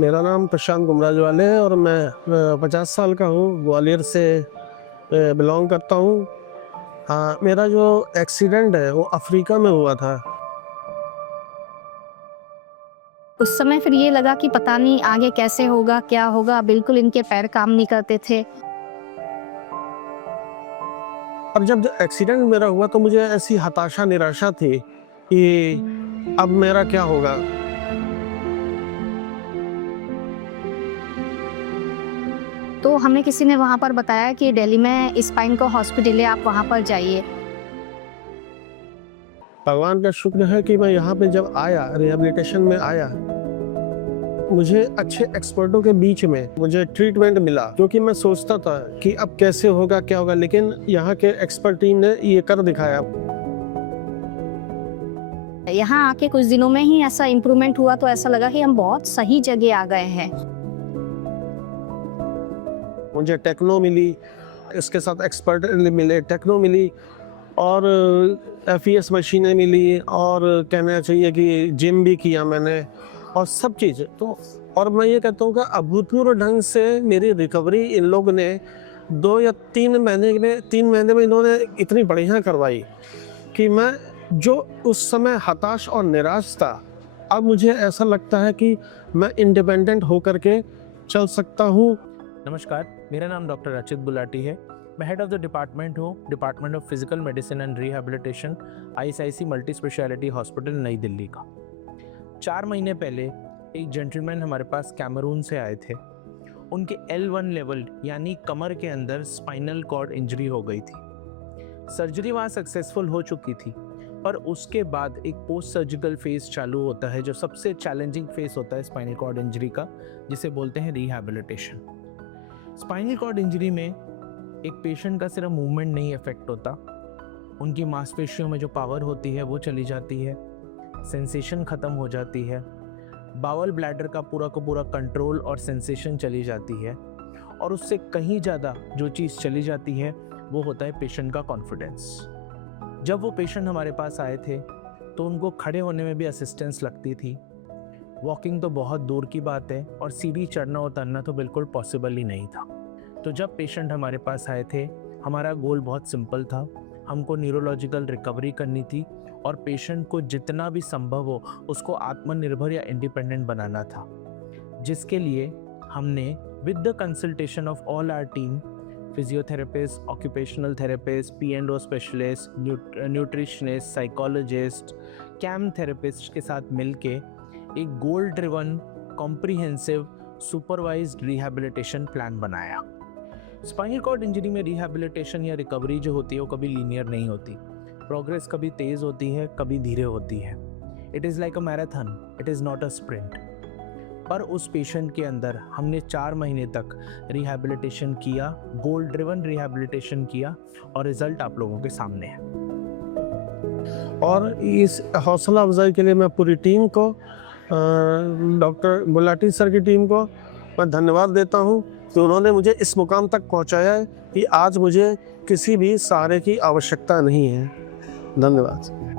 मेरा नाम प्रशांत गुमराजवाले है और मैं 50 साल का हूँ, ग्वालियर से बिलॉन्ग करता हूँ। हाँ, मेरा जो एक्सीडेंट है वो अफ्रीका में हुआ था। उस समय फिर ये लगा कि पता नहीं आगे कैसे होगा, क्या होगा, बिल्कुल इनके पैर काम नहीं करते थे। और जब एक्सीडेंट मेरा हुआ तो मुझे ऐसी हताशा, निराशा थी कि अब मेरा क्या होगा? तो हमें किसी ने वहाँ पर बताया कि दिल्ली में स्पाइन का हॉस्पिटल है, आप वहाँ पर जाइए। भगवान का शुक्र है कि मैं यहाँ पे जब आया, रिहैबिलिटेशन में आया, मुझे अच्छे एक्सपर्टों के बीच में मुझे ट्रीटमेंट मिला, क्योंकि मैं सोचता था कि अब कैसे होगा, क्या होगा, लेकिन यहाँ के एक्सपर्ट टीम ने ये कर दिखाया। यहाँ आके कुछ दिनों में ही ऐसा इम्प्रूवमेंट हुआ तो ऐसा लगा कि हम बहुत सही जगह आ गए हैं। मुझे टेक्नो मिली, इसके साथ एक्सपर्ट मिले, टेक्नो मिली और एफईएस मशीनें मिली और कहना चाहिए कि जिम भी किया मैंने और सब चीज़ तो। और मैं ये कहता हूँ कि अभूतपूर्व ढंग से मेरी रिकवरी इन लोग ने 2 या 3 महीने में इन्होंने इतनी बढ़िया करवाई कि मैं जो उस समय हताश और निराश था, अब मुझे ऐसा लगता है कि मैं इंडिपेंडेंट होकर के चल सकता हूँ। नमस्कार, मेरा नाम डॉक्टर अचित बुलाटी है। मैं हेड ऑफ द डिपार्टमेंट हूँ, department of physical medicine and rehabilitation, ISIC multi specialty hospital नई दिल्ली का। 4 महीने पहले एक जेंटलमैन हमारे पास कैमरून से आए थे। उनके L1 लेवल यानी कमर के अंदर स्पाइनल कॉर्ड इंजरी हो गई थी। सर्जरी वहाँ सक्सेसफुल हो चुकी थी, पर उसके बाद एक पोस्ट सर्जिकल फेज चालू होता है, जो सबसे चैलेंजिंग फेज होता है स्पाइनल कॉर्ड इंजरी का, जिसे बोलते हैं रिहैबिलिटेशन। स्पाइनल कॉर्ड इंजरी में एक पेशेंट का सिर्फ मूवमेंट नहीं अफेक्ट होता, उनकी मांसपेशियों में जो पावर होती है वो चली जाती है, सेंसेशन ख़त्म हो जाती है, बावल ब्लैडर का पूरा कंट्रोल और सेंसेशन चली जाती है, और उससे कहीं ज़्यादा जो चीज़ चली जाती है वो होता है पेशेंट का कॉन्फिडेंस। जब वो पेशेंट हमारे पास आए थे तो उनको खड़े होने में भी असिस्टेंस लगती थी। वॉकिंग तो बहुत दूर की बात है और सीढ़ी चढ़ना उतरना तो बिल्कुल पॉसिबल ही नहीं था। तो जब पेशेंट हमारे पास आए थे, हमारा गोल बहुत सिंपल था, हमको न्यूरोलॉजिकल रिकवरी करनी थी और पेशेंट को जितना भी संभव हो उसको आत्मनिर्भर या इंडिपेंडेंट बनाना था, जिसके लिए हमने with the consultation of all our team, physiotherapist, occupational therapist, P&O specialist, nutritionist, psychologist, CAM therapist के साथ मिलके एक goal driven comprehensive supervised rehabilitation plan बनाया। स्पाइनल कॉर्ड इंजरी में रिहैबिलिटेशन या रिकवरी जो होती है वो कभी लीनियर नहीं होती। प्रोग्रेस कभी तेज होती है, कभी धीरे होती है। It is like a marathon, it is not a sprint. पर उस पेशेंट के अंदर हमने 4 महीने तक रिहैबिलिटेशन किया, गोल ड्रिवन रिहैबिलिटेशन किया, और रिजल्ट आप लोगों के सामने है। और इस हौसला अफजाई के लिए मैं पूरी टीम को, डॉक्टर बुलाटी सर की टीम को मैं धन्यवाद देता हूँ कि उन्होंने मुझे इस मुकाम तक पहुँचाया है कि आज मुझे किसी भी सहारे की आवश्यकता नहीं है। धन्यवाद।